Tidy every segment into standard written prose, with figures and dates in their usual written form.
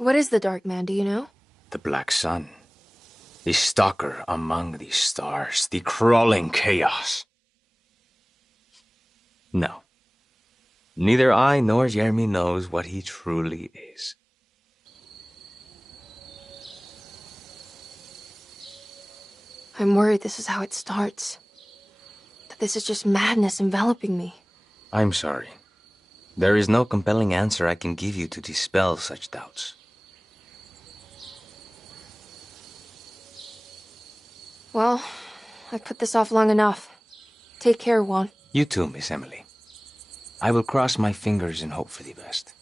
What is the Dark Man, do you know? The Black Sun. The stalker among the stars. The crawling chaos. No. Neither I nor Jeremy knows what he truly is. I'm worried this is how it starts. That this is just madness enveloping me. I'm sorry. There is no compelling answer I can give you to dispel such doubts. Well, I've put this off long enough. Take care, Juan. You too, Miss Emily. I will cross my fingers and hope for the best.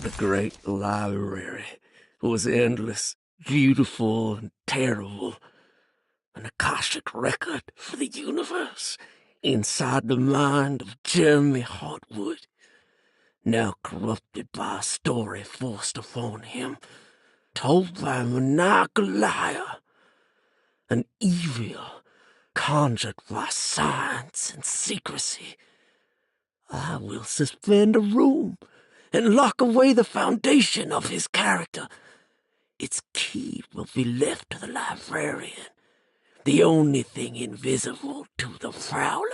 The great library was endless, beautiful, and terrible. An Akashic record for the universe inside the mind of Jeremy Hartwood, now corrupted by a story forced upon him, told by a maniacal liar, an evil conjured by science and secrecy. I will suspend a room and lock away the foundation of his character. Its key will be left to the librarian, the only thing invisible to the Prowler.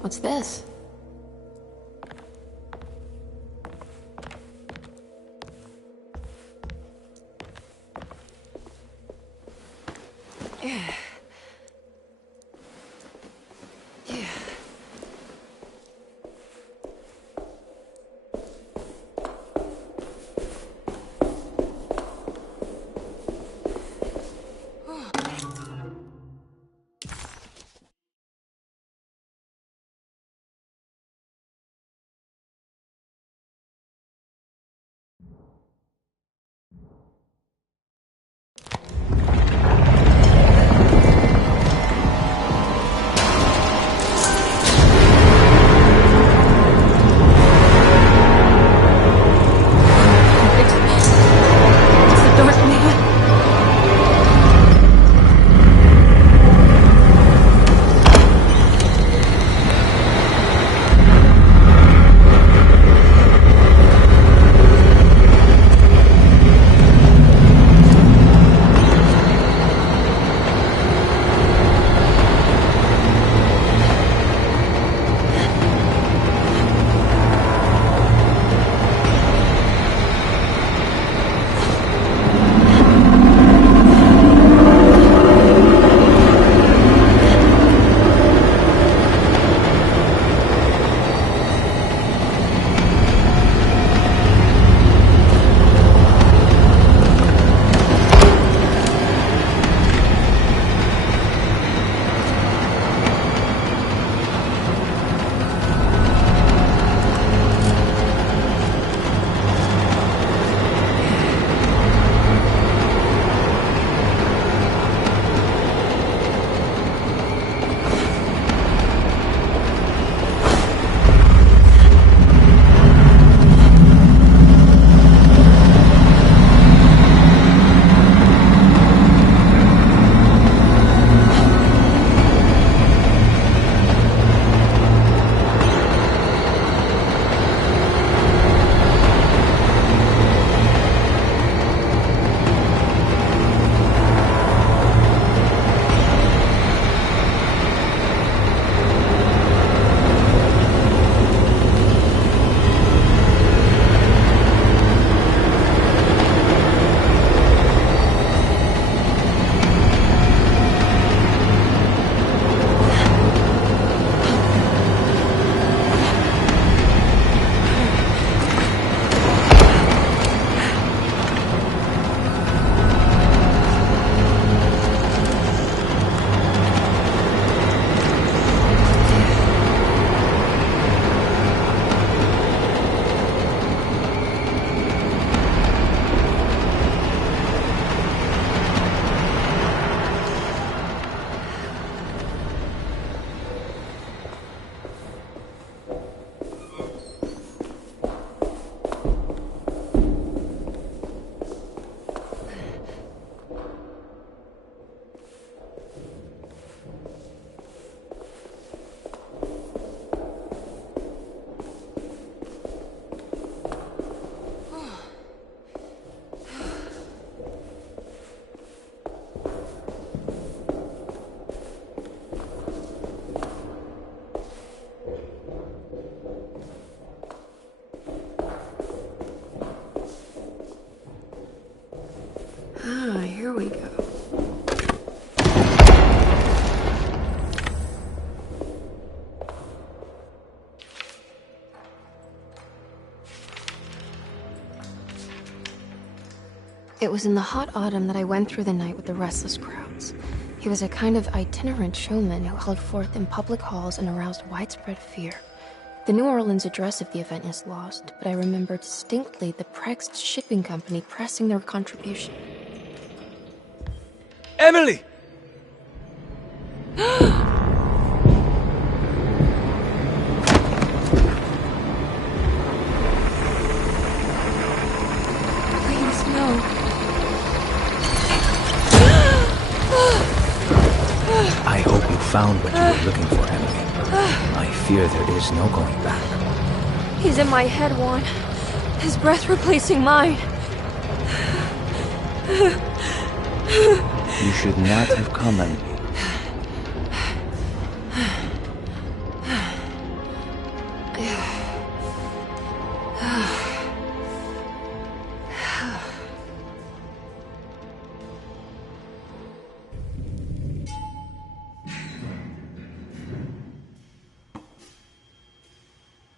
What's this? It was in the hot autumn that I went through the night with the restless crowds. He was a kind of itinerant showman who held forth in public halls and aroused widespread fear. The New Orleans address of the event is lost, but I remember distinctly the Prext Shipping Company pressing their contribution. Emily! Please, no. I hope you found what you were looking for, Emily. I fear there is no going back. He's in my head, Juan. His breath replacing mine. You should not have come, Emily.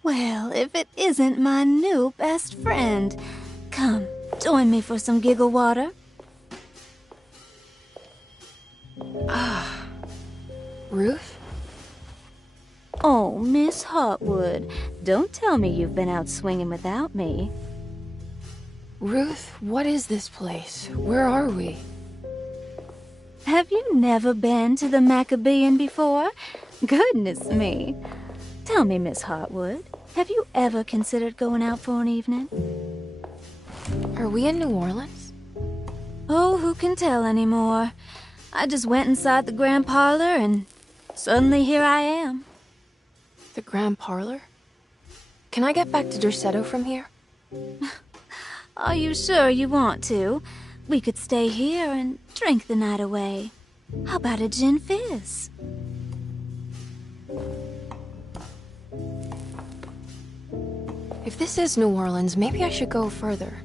Well, if it isn't my new best friend. Come, join me for some giggle water. Ruth? Oh, Miss Hartwood, don't tell me you've been out swinging without me. Ruth, what is this place? Where are we? Have you never been to the Maccabean before? Goodness me. Tell me, Miss Hartwood, have you ever considered going out for an evening? Are we in New Orleans? Oh, who can tell anymore? I just went inside the grand parlor and suddenly here I am. The Grand Parlor? Can I get back to Derceto from here? Are you sure you want to? We could stay here and drink the night away. How about a gin fizz? If this is New Orleans, maybe I should go further.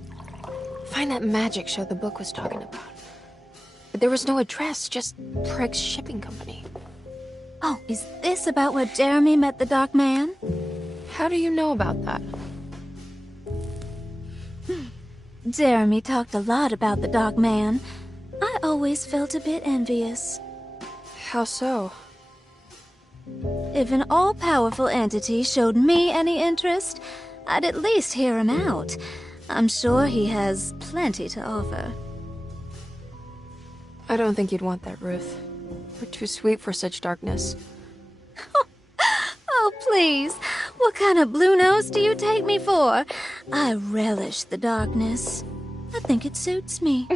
Find that magic show the book was talking about. But there was no address, just Prext Shipping Company. Oh, is this about where Jeremy met the Dark Man? How do you know about that? Jeremy talked a lot about the Dark Man. I always felt a bit envious. How so? If an all-powerful entity showed me any interest, I'd at least hear him out. I'm sure he has plenty to offer. I don't think you'd want that, Ruth. We're too sweet for such darkness. Oh, please. What kind of blue nose do you take me for? I relish the darkness. I think it suits me.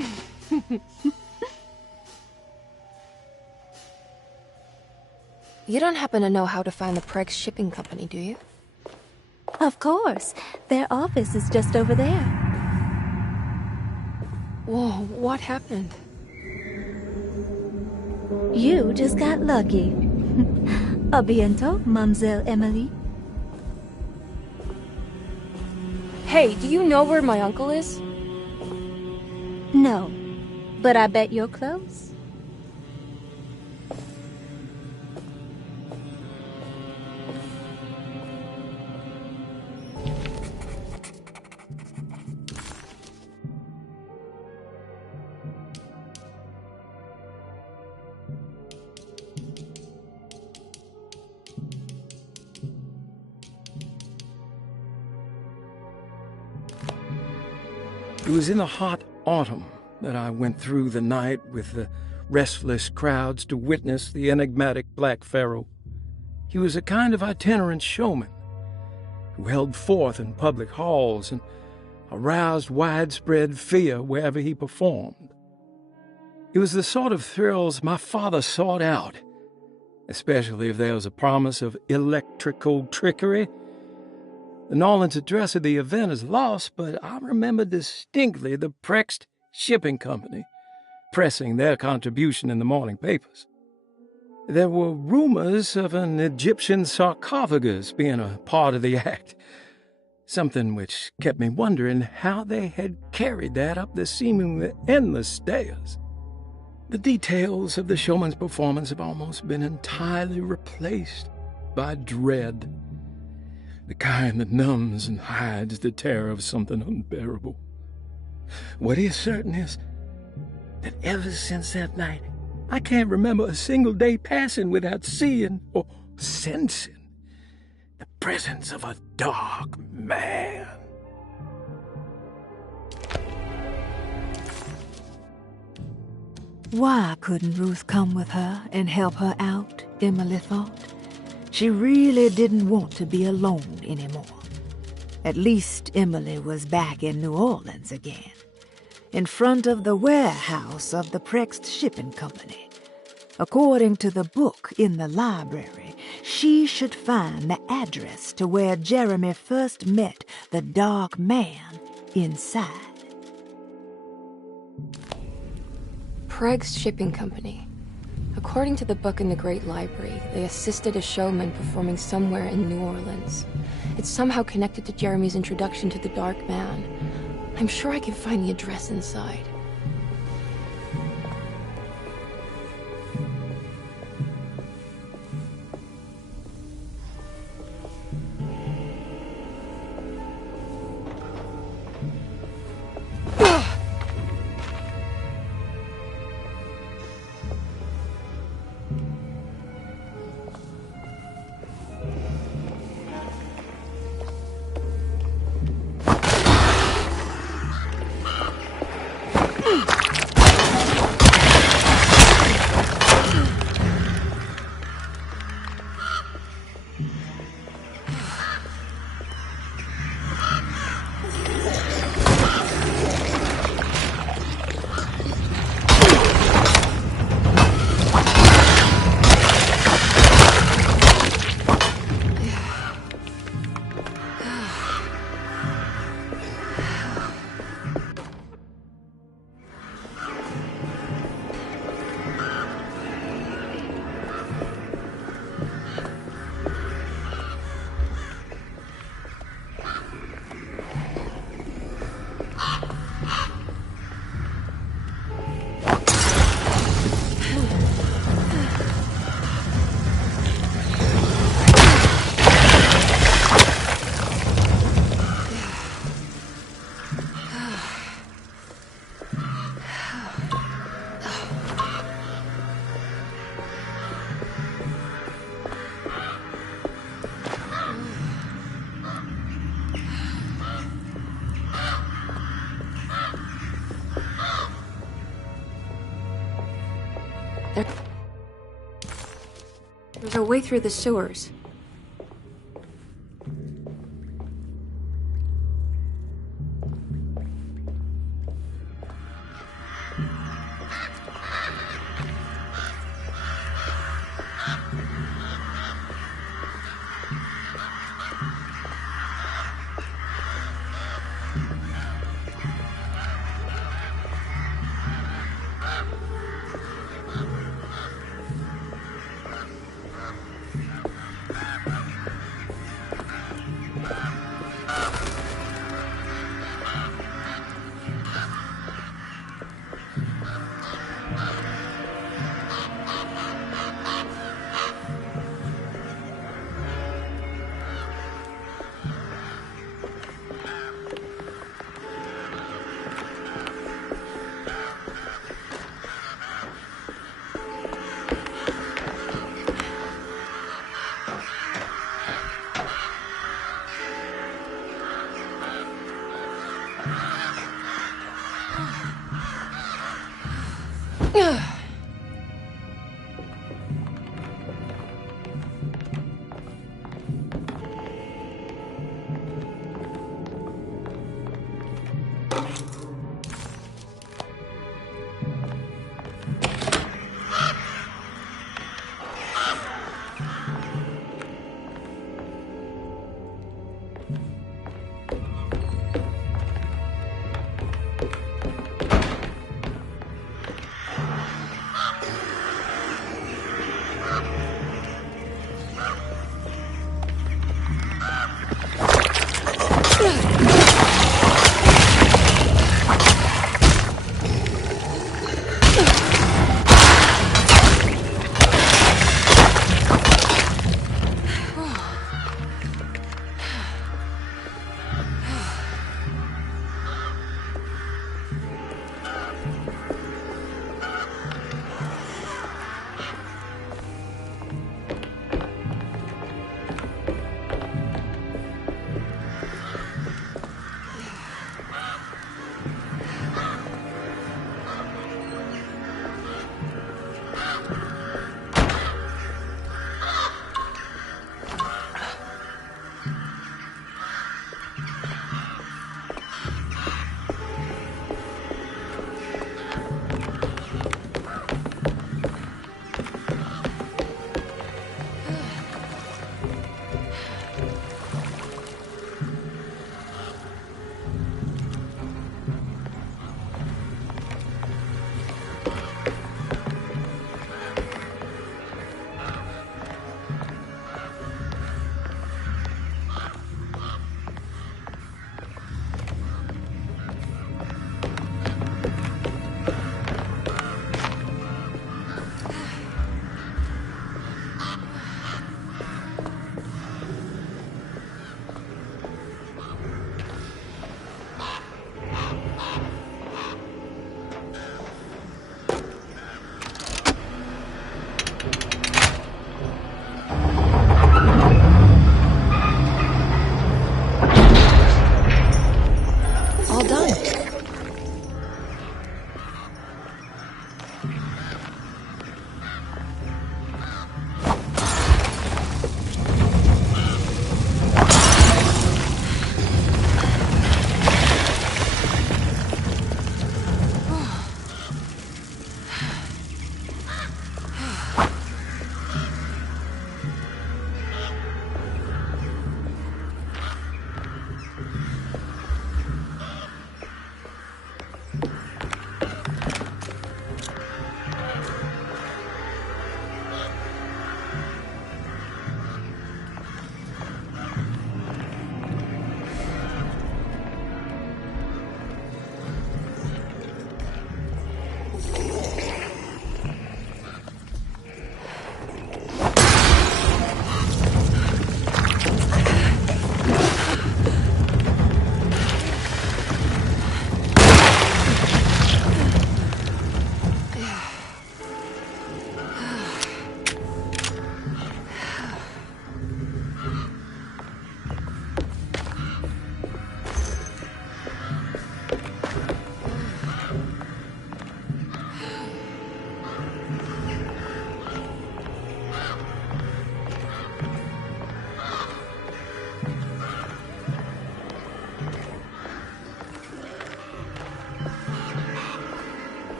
You don't happen to know how to find the Prext Shipping Company, do you? Of course. Their office is just over there. Whoa, what happened? You just got lucky. A bientôt, Mademoiselle Emily. Hey, do you know where my uncle is? No, but I bet you're close. It was in the hot autumn that I went through the night with the restless crowds to witness the enigmatic Black Pharaoh. He was a kind of itinerant showman who held forth in public halls and aroused widespread fear wherever he performed. It was the sort of thrills my father sought out, especially if there was a promise of electrical trickery. The Nolan's address of the event is lost, but I remember distinctly the Prext Shipping Company pressing their contribution in the morning papers. There were rumors of an Egyptian sarcophagus being a part of the act, something which kept me wondering how they had carried that up the seemingly endless stairs. The details of the showman's performance have almost been entirely replaced by dread, the kind that numbs and hides the terror of something unbearable. What is certain is that ever since that night, I can't remember a single day passing without seeing or sensing the presence of a dark man. Why couldn't Ruth come with her and help her out, Emily thought. She really didn't want to be alone anymore. At least Emily was back in New Orleans again, in front of the warehouse of the Prext Shipping Company. According to the book in the library, she should find the address to where Jeremy first met the dark man inside. Prext Shipping Company. According to the book in the Great Library, they assisted a showman performing somewhere in New Orleans. It's somehow connected to Jeremy's introduction to the Dark Man. I'm sure I can find the address inside. There's a way through the sewers.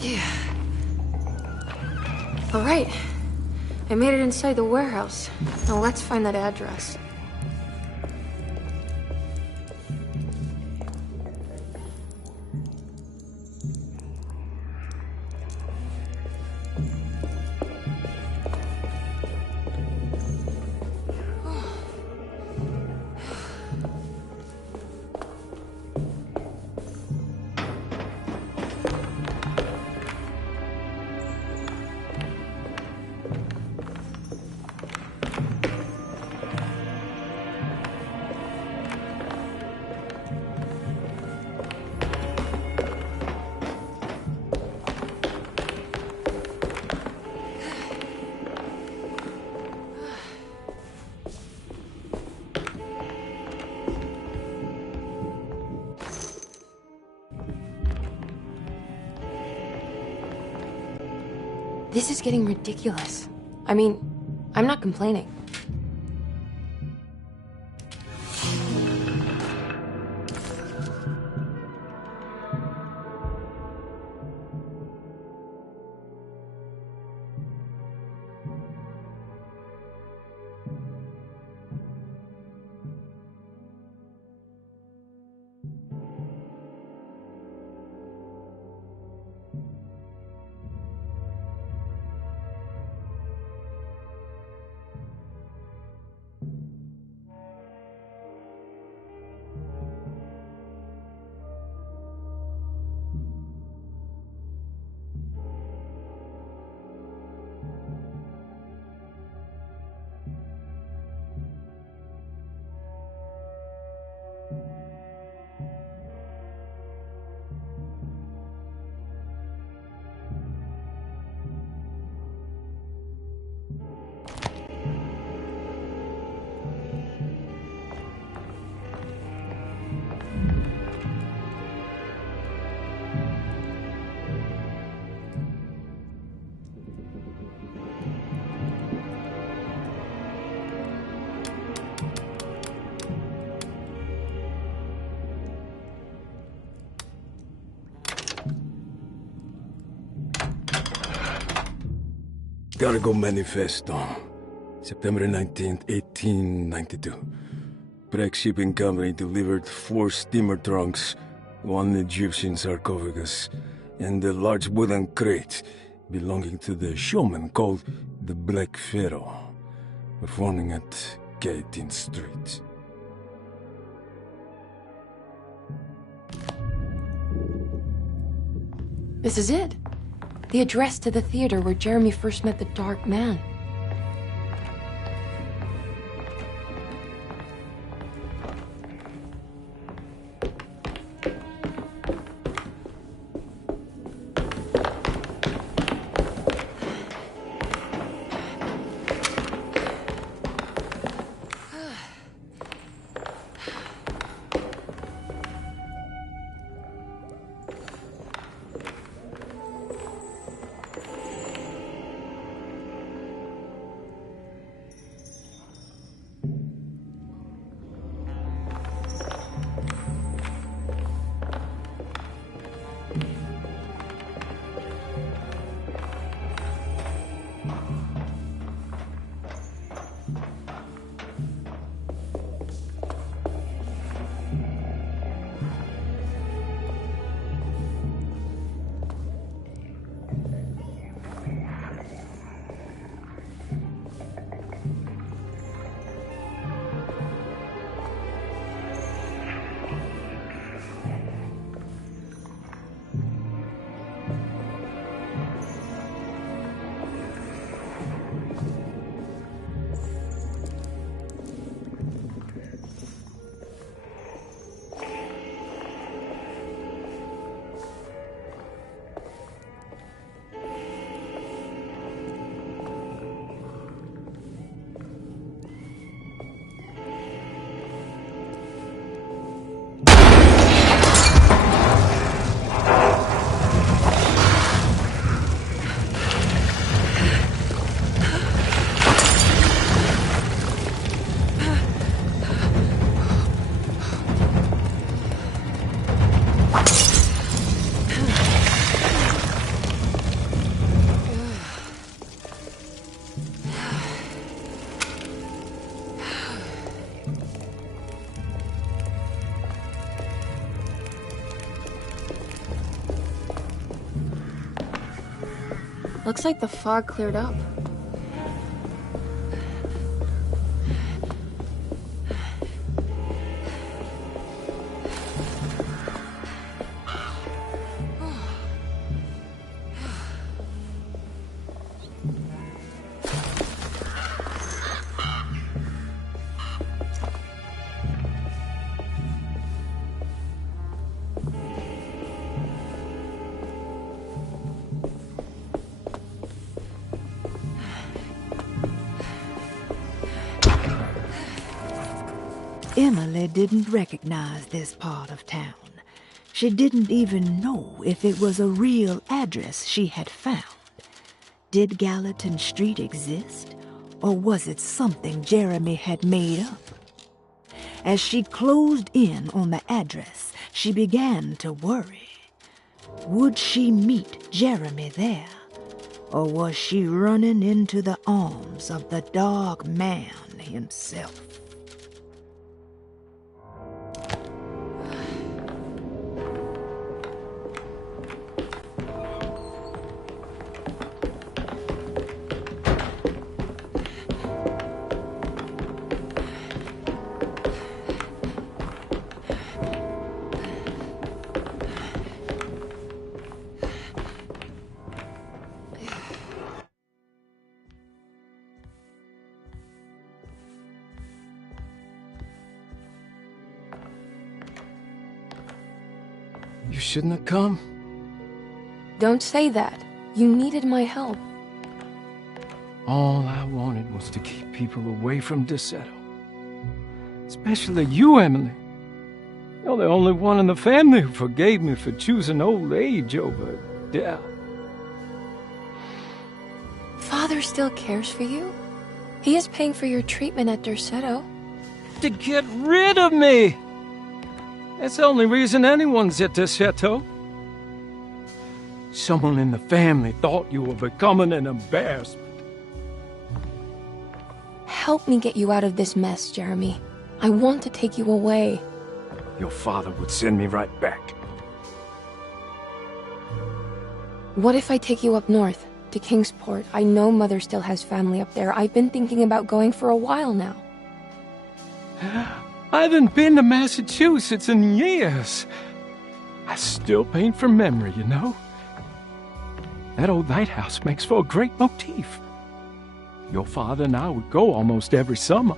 Yeah. All right. I made it inside the warehouse. Now let's find that address. This is getting ridiculous. I mean, I'm not complaining. Cargo Manifesto, September 19th, 1892. Breck Shipping Company delivered 4 steamer trunks, 1 Egyptian sarcophagus, and a large wooden crate belonging to the showman called the Black Pharaoh, performing at K18th Street. This is it. The address to the theater where Jeremy first met the Dark Man. Looks like the fog cleared up. Emily didn't recognize this part of town. She didn't even know if it was a real address she had found. Did Gallatin Street exist, or was it something Jeremy had made up? As she closed in on the address, she began to worry. Would she meet Jeremy there, or was she running into the arms of the Dark Man himself? You shouldn't have come. Don't say that. You needed my help. All I wanted was to keep people away from DeSoto. Especially you, Emily. You're the only one in the family who forgave me for choosing old age over death. Father still cares for you. He is paying for your treatment at Derceto. To get rid of me! That's the only reason anyone's at Derceto. Someone in the family thought you were becoming an embarrassment. Help me get you out of this mess, Jeremy. I want to take you away. Your father would send me right back. What if I take you up north, to Kingsport? I know Mother still has family up there. I've been thinking about going for a while now. I haven't been to Massachusetts in years. I still paint from memory, you know. That old lighthouse makes for a great motif. Your father and I would go almost every summer.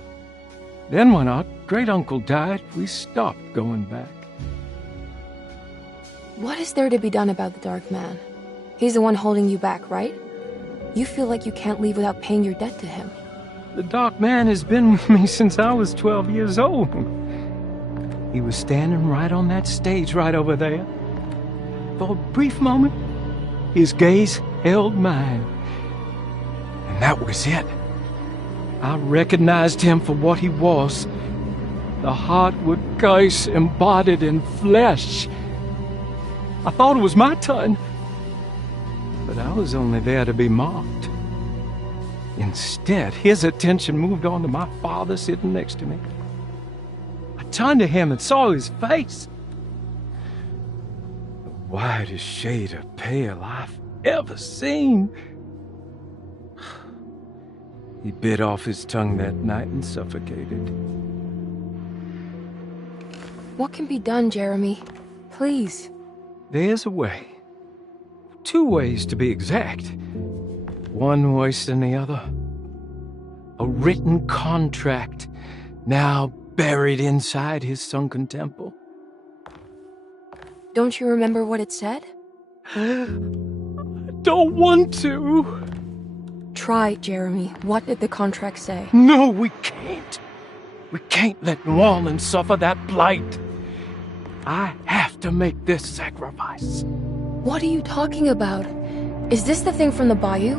Then when our great-uncle died, we stopped going back. What is there to be done about the Dark Man? He's the one holding you back, right? You feel like you can't leave without paying your debt to him. The Dark Man has been with me since I was 12 years old. He was standing right on that stage right over there. For a brief moment, his gaze held mine. And that was it. I recognized him for what he was. The Heartwood curse embodied in flesh. I thought it was my turn. But I was only there to be mocked. Instead, his attention moved on to my father sitting next to me. I turned to him and saw his face. The whitest shade of pale I've ever seen. He bit off his tongue that night and suffocated. What can be done, Jeremy? Please. There's a way. 2 ways to be exact. One worse than the other. A written contract, now buried inside his sunken temple. Don't you remember what it said? I don't want to. Try, Jeremy. What did the contract say? No, we can't. We can't let New Orleans suffer that blight. I have to make this sacrifice. What are you talking about? Is this the thing from the bayou?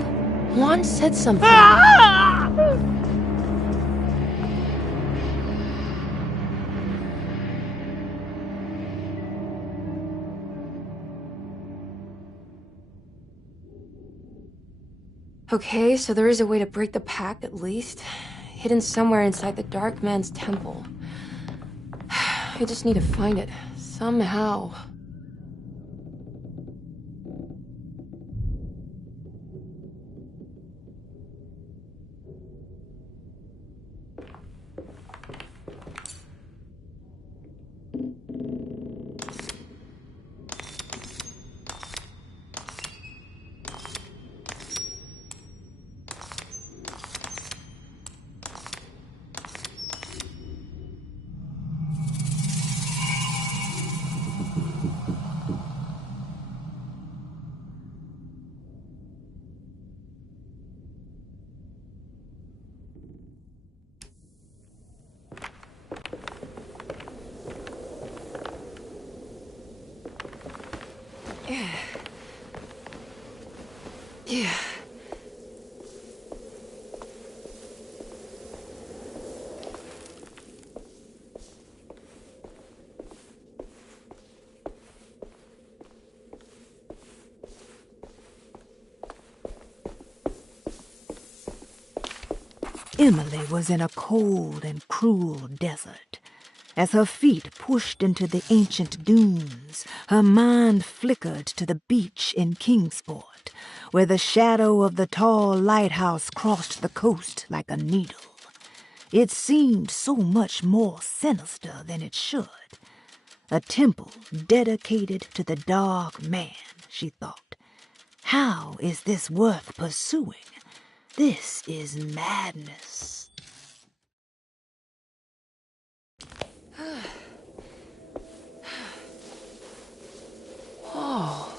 Juan said something. Okay, so there is a way to break the pact, at least. Hidden somewhere inside the Dark Man's temple. I just need to find it, somehow. Yeah. Emily was in a cold and cruel desert. As her feet pushed into the ancient dunes, her mind flickered to the beach in Kingsport, where the shadow of the tall lighthouse crossed the coast like a needle. It seemed so much more sinister than it should. A temple dedicated to the Dark Man, she thought. How is this worth pursuing? This is madness. Oh.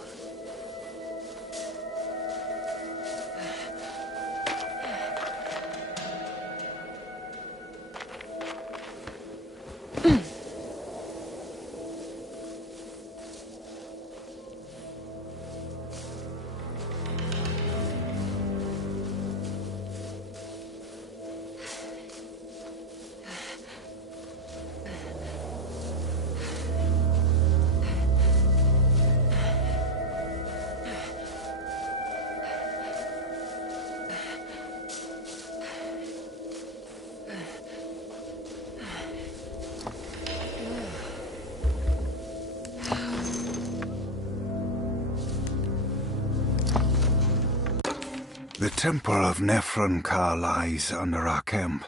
The temple of Nephron-Ka lies under our camp.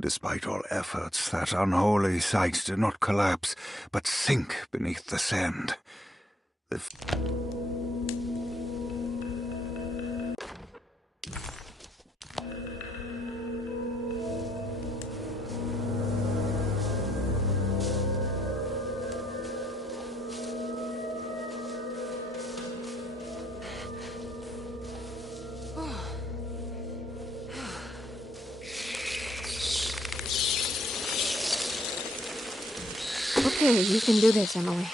Despite all efforts, that unholy site did not collapse, but sink beneath the sand. Okay, you can do this, Emily.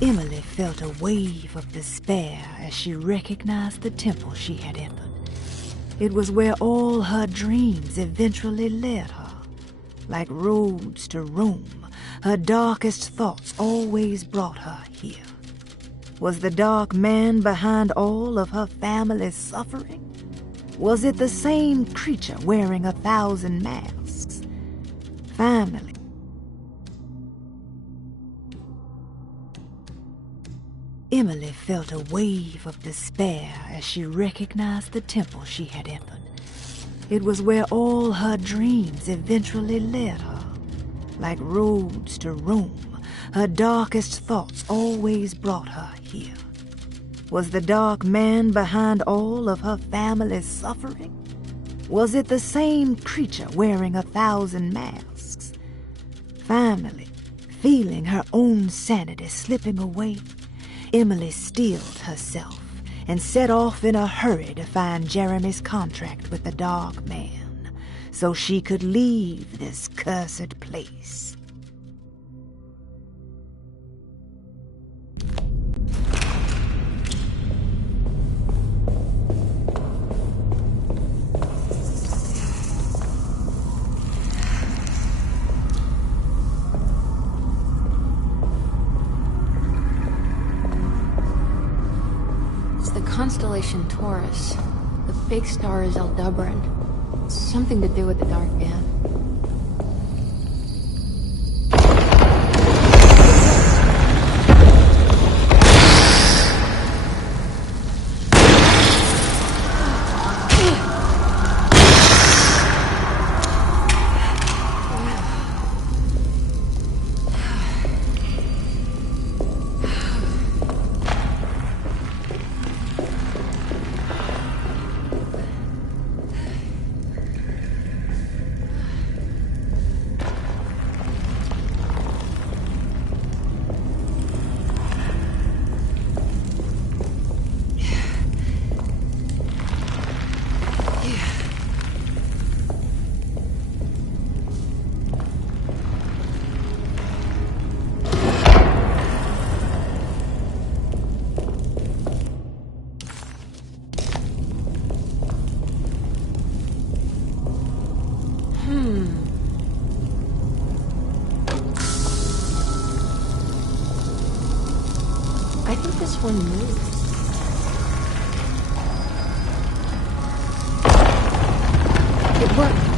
Emily felt a wave of despair as she recognized the temple she had entered. It was where all her dreams eventually led her. Like roads to Rome, her darkest thoughts always brought her here. Was the Dark Man behind all of her family's suffering? Was it the same creature wearing 1,000 masks? Finally, Emily felt a wave of despair as she recognized the temple she had entered. It was where all her dreams eventually led her. Like roads to Rome, her darkest thoughts always brought her here. Was the Dark Man behind all of her family's suffering? Was it the same creature wearing 1,000 masks? Finally, feeling her own sanity slipping away, Emily steeled herself and set off in a hurry to find Jeremy's contract with the Dark Man so she could leave this cursed place. Constellation Taurus. The big star is Aldebaran. Something to do with the Dark Man. I think this one moved. It worked.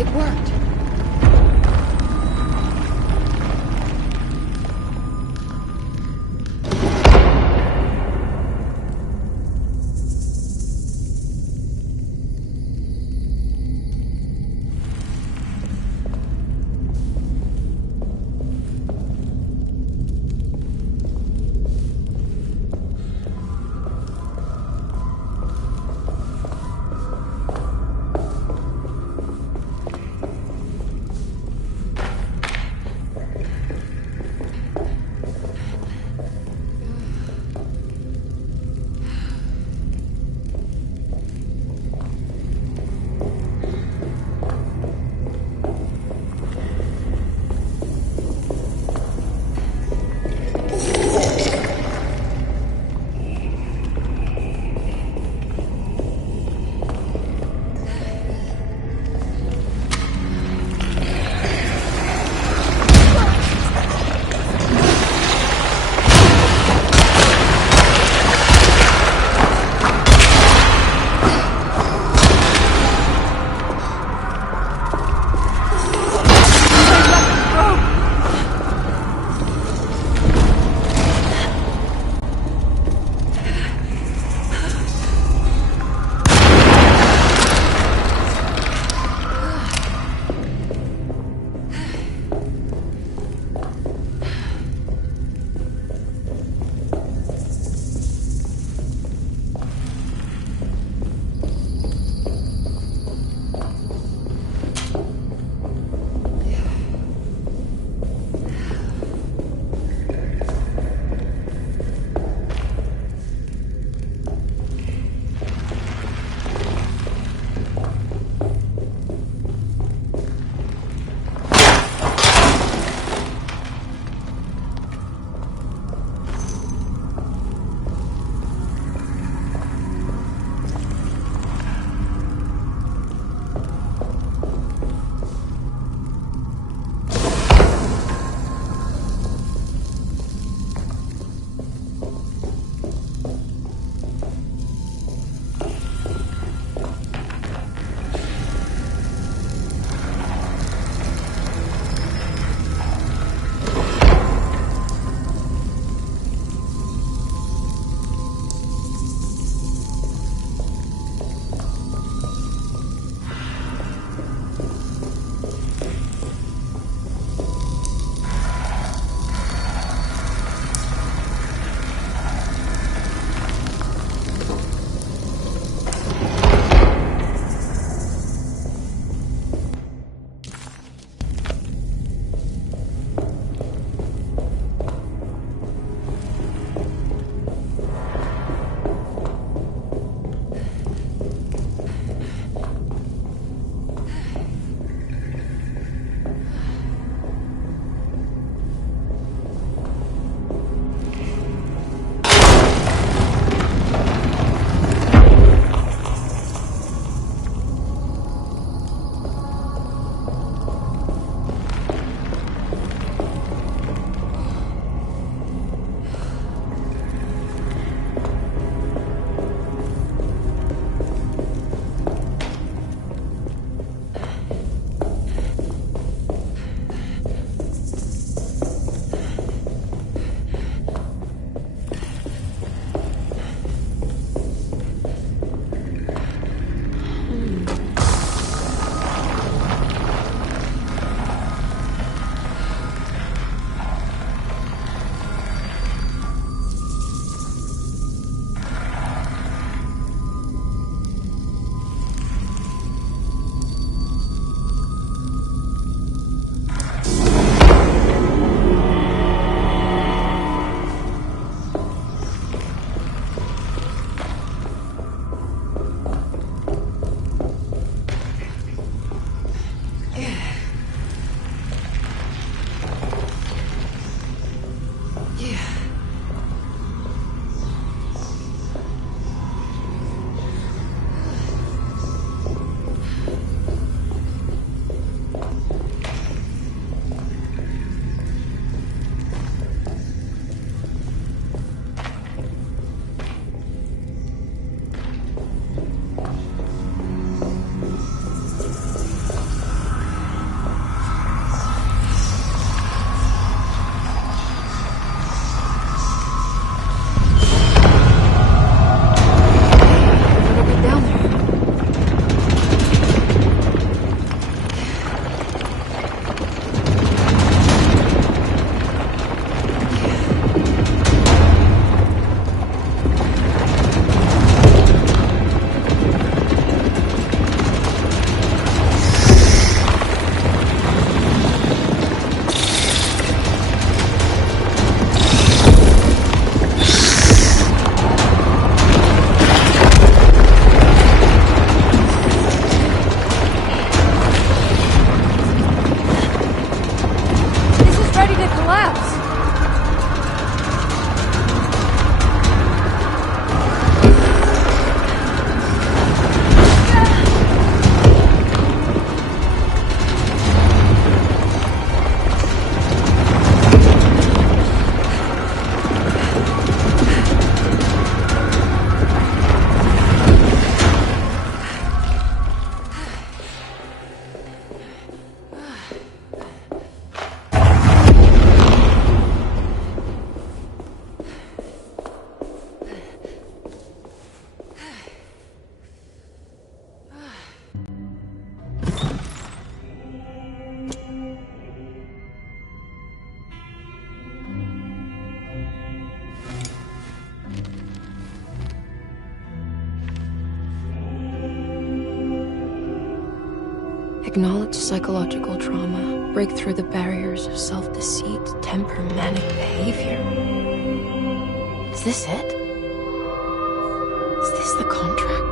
It worked. Acknowledge psychological trauma, break through the barriers of self-deceit, temper, manic behavior. Is this it? Is this the contract?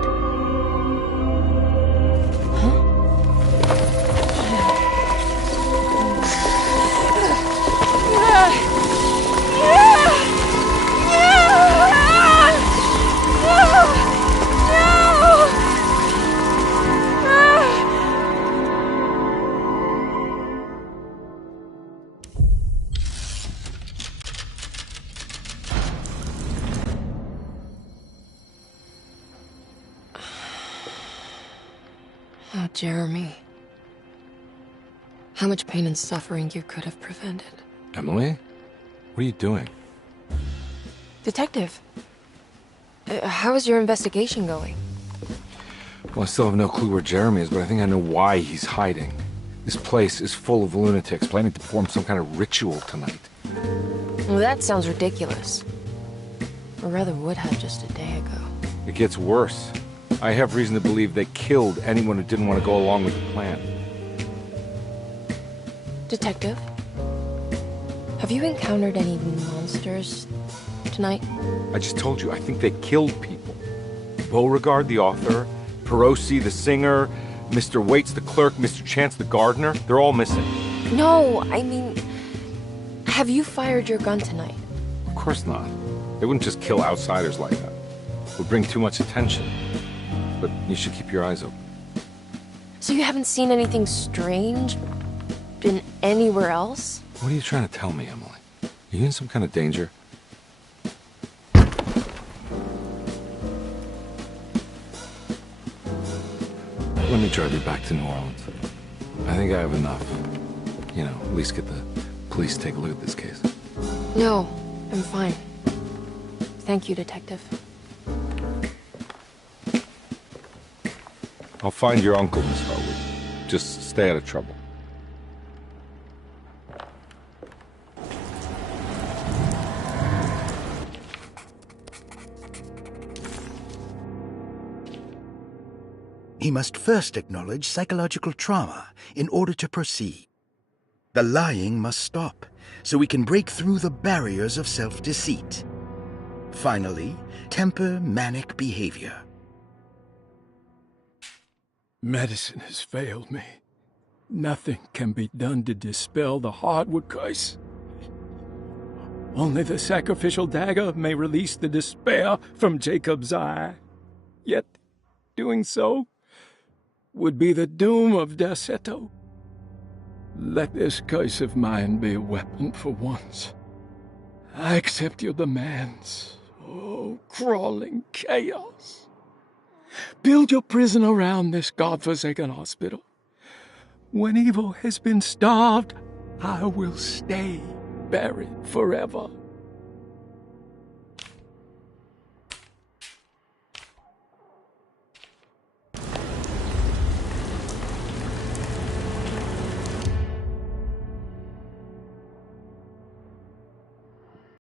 Oh, Jeremy. How much pain and suffering you could have prevented. Emily? What are you doing? Detective, how is your investigation going? Well, I still have no clue where Jeremy is, but I think I know why he's hiding. This place is full of lunatics planning to perform some kind of ritual tonight. Well, that sounds ridiculous. Or rather would have just a day ago. It gets worse. I have reason to believe they killed anyone who didn't want to go along with the plan. Detective, have you encountered any monsters tonight? I just told you, I think they killed people. Beauregard, the author, Perosi, the singer, Mr. Waits, the clerk, Mr. Chance, the gardener, they're all missing. No, I mean, have you fired your gun tonight? Of course not. They wouldn't just kill outsiders like that. It would bring too much attention. But you should keep your eyes open. So you haven't seen anything strange? Been anywhere else? What are you trying to tell me, Emily? Are you in some kind of danger? Let me drive you back to New Orleans. I think I have enough. You know, at least get the police to take a look at this case. No, I'm fine. Thank you, Detective. I'll find your uncle, Miss Harwood. Just stay out of trouble. He must first acknowledge psychological trauma in order to proceed. The lying must stop, so we can break through the barriers of self-deceit. Finally, temper manic behavior. Medicine has failed me. Nothing can be done to dispel the Hardwood curse. Only the sacrificial dagger may release the despair from Jacob's eye. Yet, doing so would be the doom of Derceto. Let this curse of mine be a weapon for once. I accept your demands. Oh, crawling chaos. Build your prison around this godforsaken hospital. When evil has been starved, I will stay buried forever.